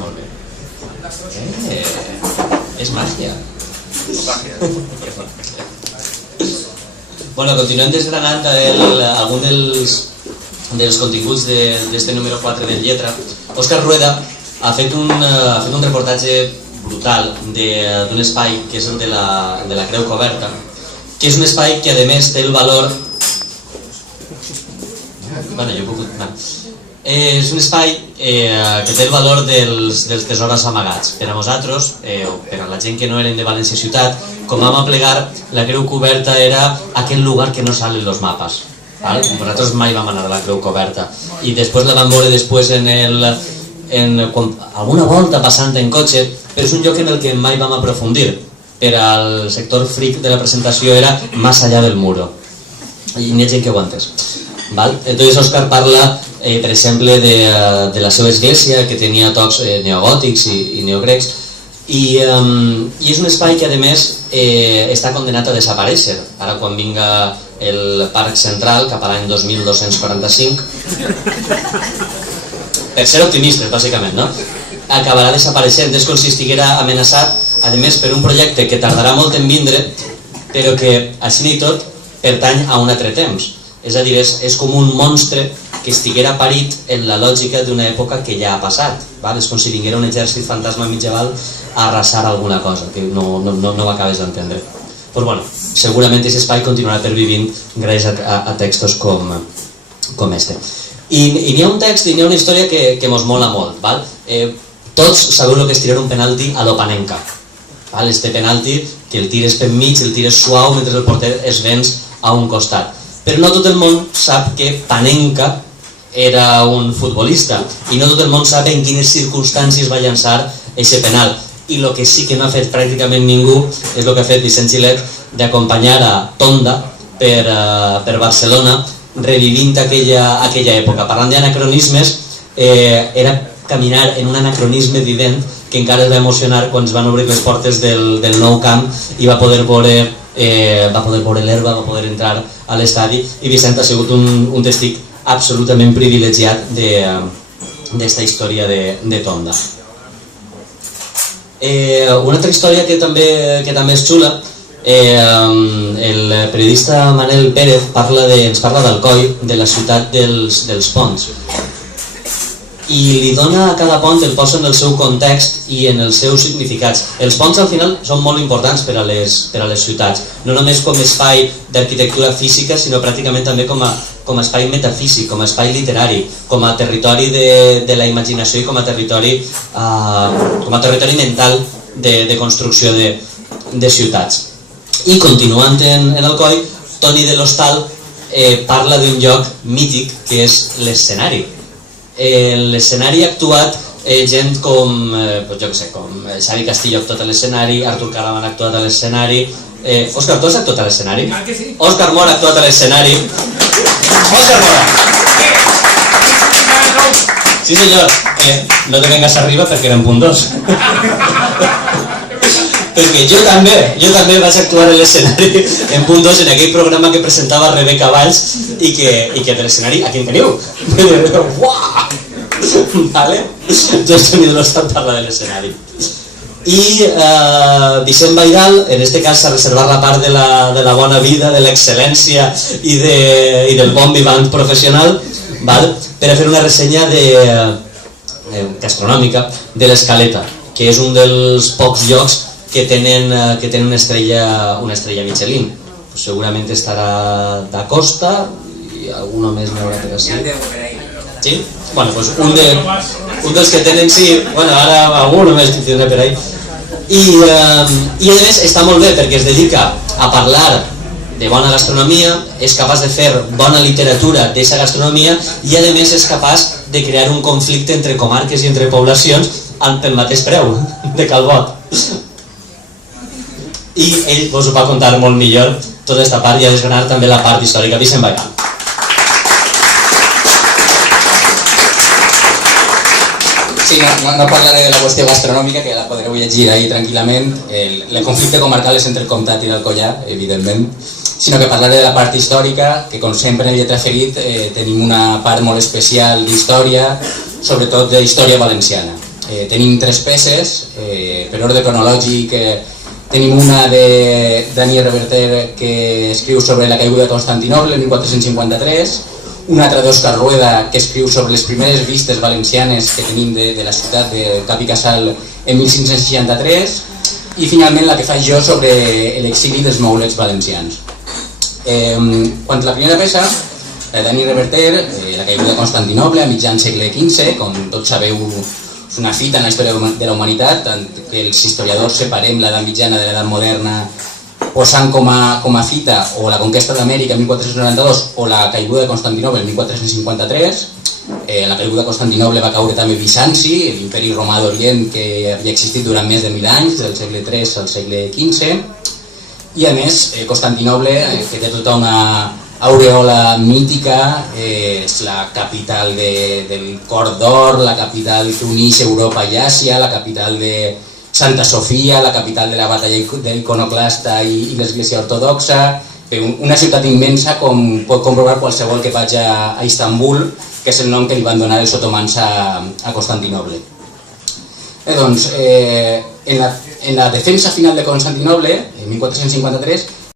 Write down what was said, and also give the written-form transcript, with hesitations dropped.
Molt bé. És màgia. Bueno, continuem desgranant algun dels continguts d'este número 4 del Lletra. Òscar Rueda ha fet un reportatge brutal d'un espai que és el de la Creu Coberta, que és un espai que a més té el valor... Bueno, jo puc... És un espai que té el valor dels tesors amagats. Per a nosaltres, o per a la gent que no eren de València Ciutat, com vam aplegar, la Creu Coberta era aquell lugar que no sale en los mapas. Nosaltres mai vam anar a la Creu Coberta. I després la vam veure després alguna volta passant en cotxe, però és un lloc en el que mai vam aprofundir. Per al sector freak de la presentació era más allá del muro. I n'hi ha gent que ho ha entès. Entonces Òscar parla, per exemple, de la seva església, que tenia tocs neogòtics i neogrecs, i és un espai que a més està condenat a desaparèixer. Ara quan vinga el Parc Central, cap a l'any 2245, per ser optimistes, bàsicament, no? Acabarà desapareixent, és com si estiguera amenaçat, a més per un projecte que tardarà molt en vindre, però que, així i tot, pertany a un altre temps. És a dir, és com un monstre que estiguera parit en la lògica d'una època que ja ha passat. És com si vinguera un exèrcit fantasma medieval a arrasar alguna cosa, que no ho acabes d'entendre. Doncs bueno, segurament aquest espai continuarà pervivint gràcies a textos com este. I n'hi ha un text i n'hi ha una història que mos mola molt. Tots sabeu el que és tirar un penalti a lo Panenka. Este penalti que el tires per mig, el tires suau mentre el porter es venç a un costat. Però no tot el món sap que Panenka era un futbolista i no tot el món sap en quines circumstàncies va llançar aquest penal. I el que sí que no ha fet pràcticament ningú és el que ha fet Vicent Gilet, d'acompanyar a Tonda per Barcelona revivint aquella època. Parlant d'anacronismes, era caminar en un anacronisme vivent que encara es va emocionar quan es van obrir les portes del nou camp i va poder veure l'herba, va poder entrar a l'estadi, i Vicent ha sigut un testig absolutament privilegiat d'esta història de Tonda. Una altra història que també és xula, el periodista Manel Pérez ens parla d'Alcoi, de la ciutat dels ponts, i li dona a cada pont, el posa en el seu context i en els seus significats. Els ponts al final són molt importants per a les ciutats, no només com a espai d'arquitectura física, sinó pràcticament també com a espai metafísic, com a espai literari, com a territori de la imaginació i com a territori mental de construcció de ciutats. I continuant en Alcoi, Toni de l'Hostal parla d'un lloc mític que és l'escenari. L'escenari ha actuat gent com Xavi Castillo ha actuat a l'escenari, Artur Caravan ha actuat a l'escenari, Òscar, tu has actuat a l'escenari? Òscar Mora ha actuat a l'escenari. Òscar Mora! Sí senyor, no te vengas arriba perquè eren punt 2. Perquè jo també vaig actuar a l'escenari en punt 2 en aquell programa que presentava Rebeca Valls i que de l'escenari, aquí en teniu? Uau! Vale? Jo Toni de l'Hostal parla de l'escenari. I Vicent Baidal, en este cas s'ha reservat la part de la bona vida, de l'excel·lència i del bon vivant professional, per a fer una ressenya gastronòmica de l'Escaleta, que és un dels pocs llocs que tenen una estrella Michelin. Segurament estarà da Costa i alguna més n'hi haurà per així. Sí? Bueno, doncs un dels que tenen, sí, bueno, ara alguna més que tindré per ahí. I a més està molt bé perquè es dedica a parlar de bona gastronomia, és capaç de fer bona literatura d'aquesta gastronomia i a més és capaç de crear un conflicte entre comarques i entre poblacions pel mateix preu de Calbot. I ell us ho va contar molt millor tota aquesta part i a desgranar també la part històrica. Vicent Baidal. Sí, no parlaré de la qüestió gastronòmica, que la podreu llegir ahí tranquil·lament. El conflicte comarcal és entre el Comtat i l'Alcoià, evidentment, sinó que parlaré de la part històrica, que com sempre en el Lletra Ferit tenim una part molt especial d'història, sobretot d'història valenciana. tenim 3 peces, per ordre cronològic. Tenim una de Dani Reverter que escriu sobre la caiguda de Constantinoble en 1453, una altra d'Òscar Rueda que escriu sobre les primeres vistes valencianes que tenim de la ciutat de Cap i Casal en 1563 i finalment la que faig jo sobre l'exili dels maulets valencians. Quant a la primera peça, la de Dani Reverter, la caiguda de Constantinoble a mitjan segle XV, com tots sabeu, és una fita en la història de la humanitat, tant que els historiadors separem l'edat mitjana de l'edat moderna posant com a fita o la conquesta d'Amèrica en 1492 o la caiguda de Constantinoble en 1453. En la caiguda de Constantinoble va caure també Bizanci, l'imperi romà d'Orient que havia existit durant més de 1000 anys, del segle III al segle XV. I a més, Constantinoble, que té tota una aureola mítica, és la capital del Cor d'Or, la capital que uneix Europa i Àsia, la capital de Santa Sofia, la capital de la batalla de l'Iconoclasta i l'Església Ortodoxa, una ciutat immensa com pot comprovar qualsevol que vagi a Istanbul, que és el nom que li van donar els otomans a Constantinoble. Doncs, en la defensa final de Constantinoble, en 1453,